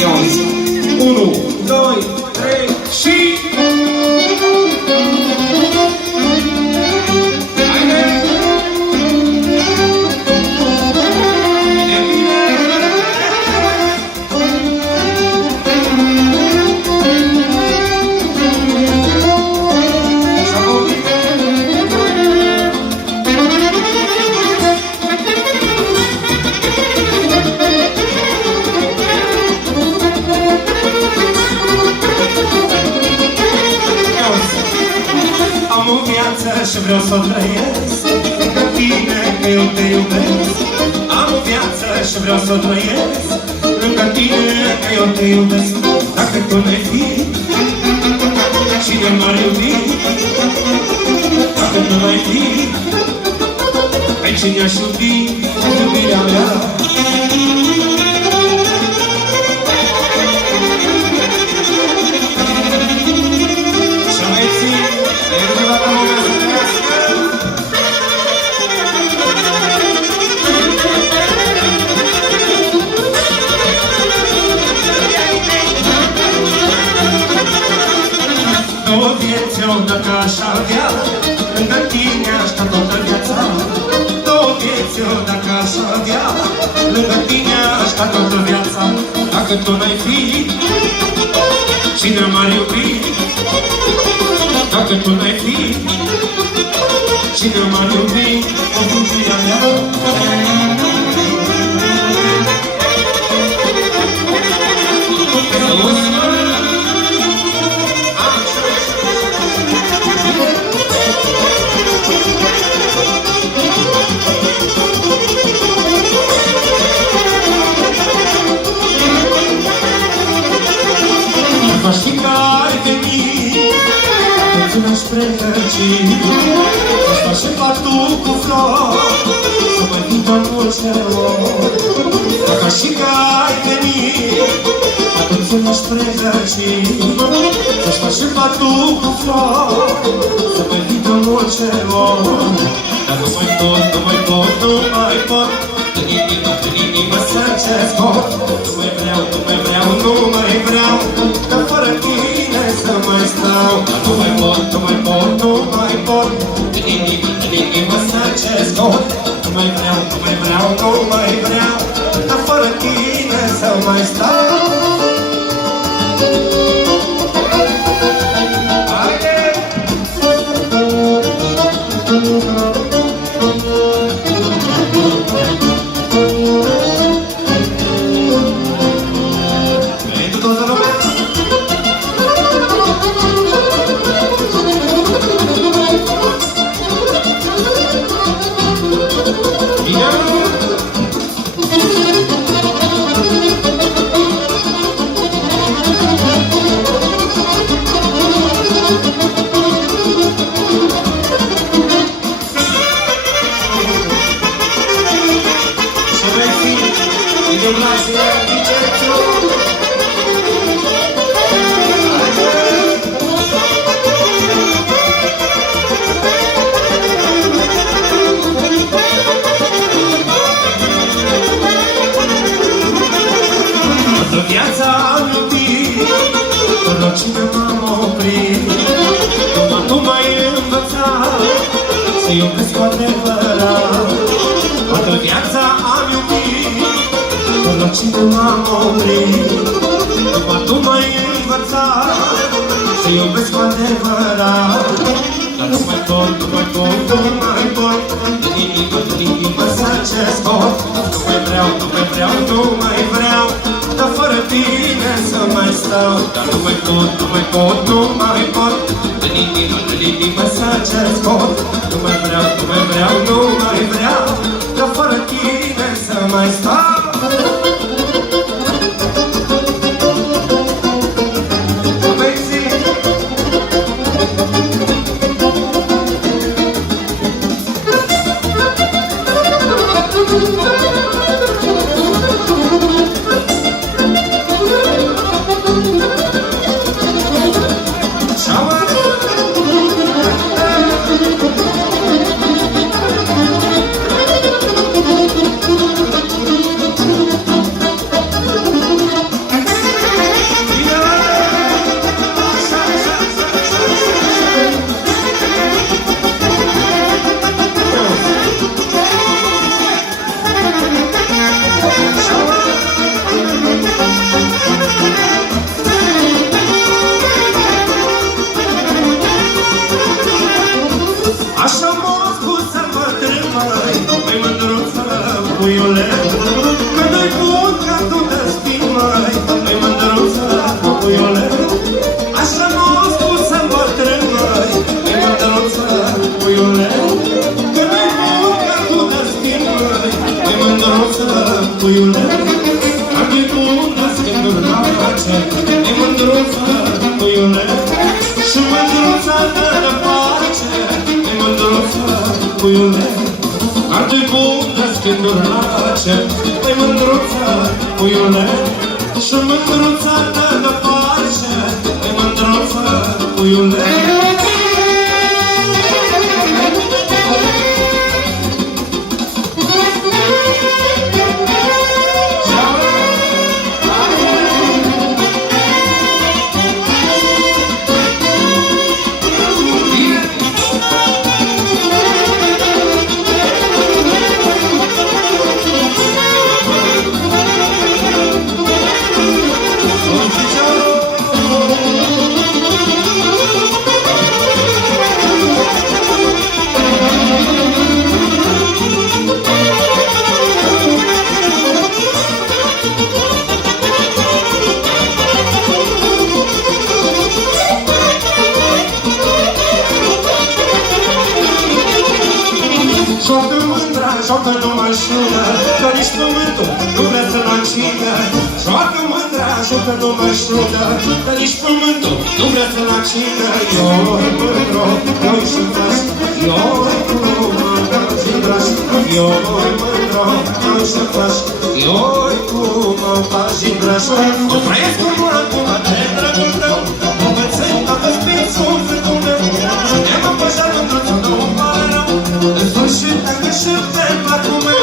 Ia uzi. 1, 2, 3 și... Și vreau să o trăiesc lângă tine, că eu te iubesc. Am o viață și vreau să o trăiesc lângă tine, că eu te iubesc. Dacă tu n-ai fi, cine m-ar iubi? Dacă tu n-ai fi, pe cine aș iubi? Iubirea mea. Și mai ții, dacă aș avea lângă tine aș sta toată viața. Două vieți eu dacă aș avea lângă tine aș sta toată viața. Dacă tu n-ai fi, cine m-ar iubi? Dacă tu n-ai fi, cine m-ar iubi? O iubirea mea. Aș fi că ai venit, atunci n-aș pregăci. Asta și tu cu flori, să mai vin ca mulți eroi. Dacă aș fi că ai venit, atunci n-aș pregăci. Asta și tu cu flori, să mai vin ca mulți eroi. Dar nu mai pot, nu mai pot, nu mai pot, în inimă să-ți scot. Nu mai vreau, nu mai vreau, nu mai vreau, că fără tine să mai stau. Dar nu mai pot, nu mai pot, nu mai pot, în inimă să-ți scot. Nu mai vreau, nu mai vreau, nu mai vreau, că fără tine să mai stau. Iubesc cu adevărat, toată viața am iubit, până cine m-am oprit. Numai tu m-ai învățat să iubesc cu adevărat. Dar nu mai pot, nu mai pot, nu mai pot, în inimă să-ți scot. Nu mai vreau, nu mai vreau, nu mai vreau, dar fără tine să mai stau. Dar nu mai pot, nu mai pot, nu mai pot, în inimă să-ți scot. Nu mai vreau, nu mai vreau, nu mai vreau, dar fără tine să mai stau. urlace, e mândruță, puiule, și mândruța dă de pace, e mândruță, puiule. Ar-i bun de schimb urlace, e mândruță, puiule, și mândruța dă de pace, e mândruță, puiule. Joacă numai șună, că nici pământul nu vrea să-l accidă. Joacă mândra, joacă numai șună, că nici pământul nu vrea să-l accidă. Ioi mândro, ioi și-ndraș, ioi mândro, și-ndraș, ioi mândro, ioi și-ndraș, ioi mândro, și-ndraș. O trăiesc cu mură cu mate, dragul tău, o bățăi, dacă spui sufletul meu. Ne-am apășat într-o nu pare rău, în sfârșit am găsit pe placul meu.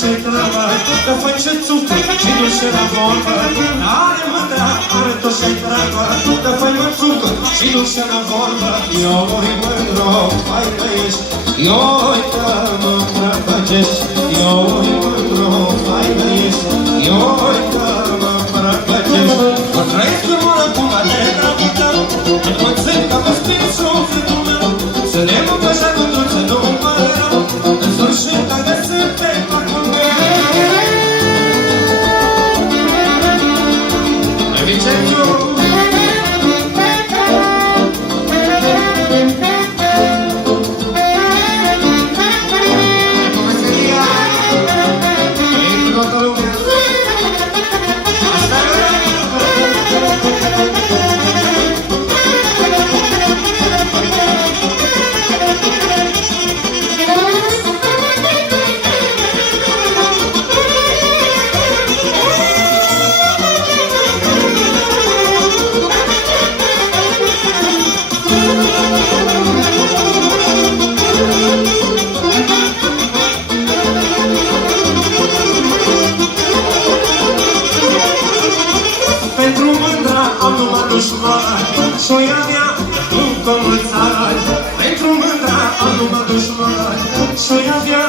Și-i treaba, că face țucă și duce la vorbă. Are mândra, are tot și-i treaba, că face țucă și duce la vorbă. Ioi mândro, hai că ești, ioi că mă prăpăgești. Ioi mândro, hai că ești, ioi că mă prăpăgești. O trăiesc în mână cu mare dragul tău, îmi conțin că vă spin sufletul meu. Să ne mâncășa cu dulce, nu-mi pare rău, în sfârșit am găsit pe placul meu. Și-o-ia mea, încă mulți ani. Pentru mândra am numai dușmani. Și-o-ia mea,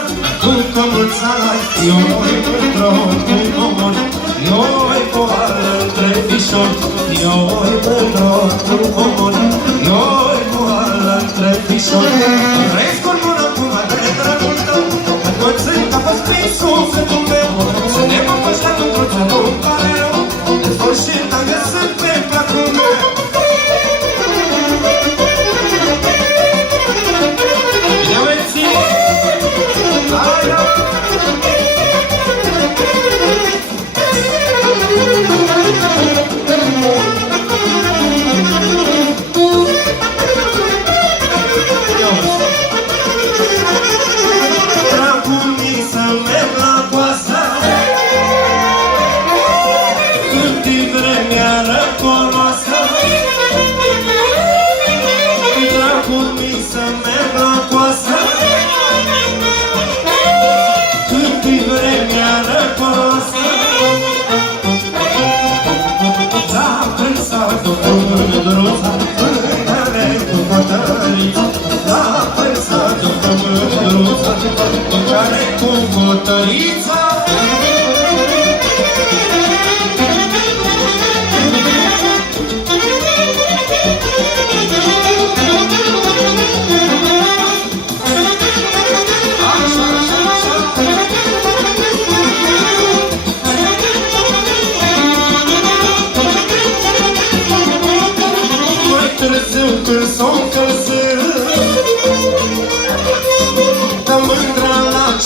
încă mulți ani. Ioi mândră, cu comori, ioi coară între fișori. Ioi mândră, cu comori, ioi coară între fișori. Trăiesc cu mână cu mare dragul tău, îmi conțin că vă spui sufletul meu. Să ne mă pășat într-o ță, nu-mi pare rău, în sfârșit am găsit pe placul meu.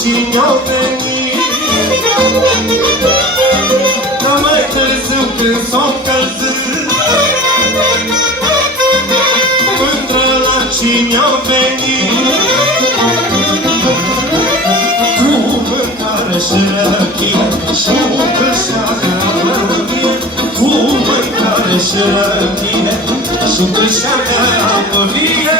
cine-o venit. Dar mai târziu când s-o călzit, mândră la cine-o venit. Cu mâncare și răchie și o cârșeagă apă-vie, cu mâncare și răchie și o cârșeagă apă-vie.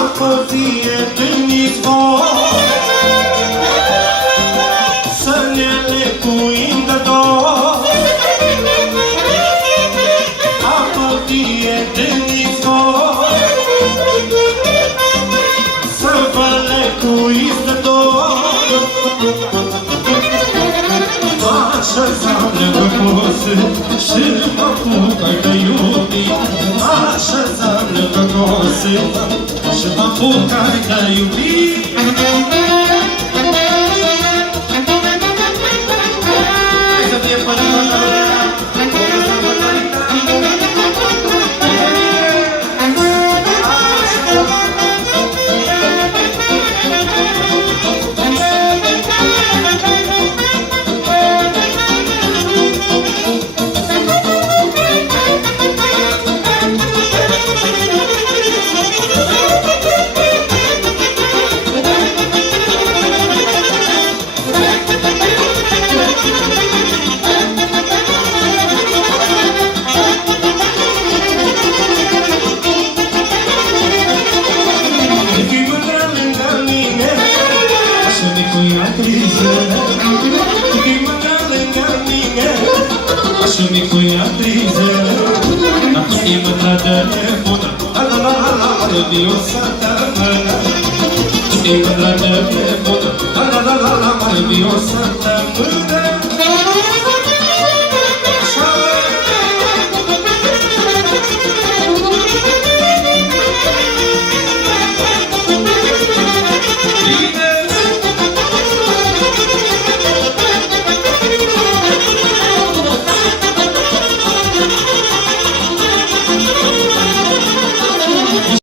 Apă-vie din izvor, să ne lecuim de dor. Apă-vie din izvor, să vă lecuiți de dor. Așezam lângă coase și mă apucai de iubit. Așezam lângă coase și mă apucai de iubit. Hai să fie până și micuia trizele, acum e mândra de nebună, la la la la la, răbiosa ta mână. E mândra de nebună, la la la la la, răbiosa ta mână.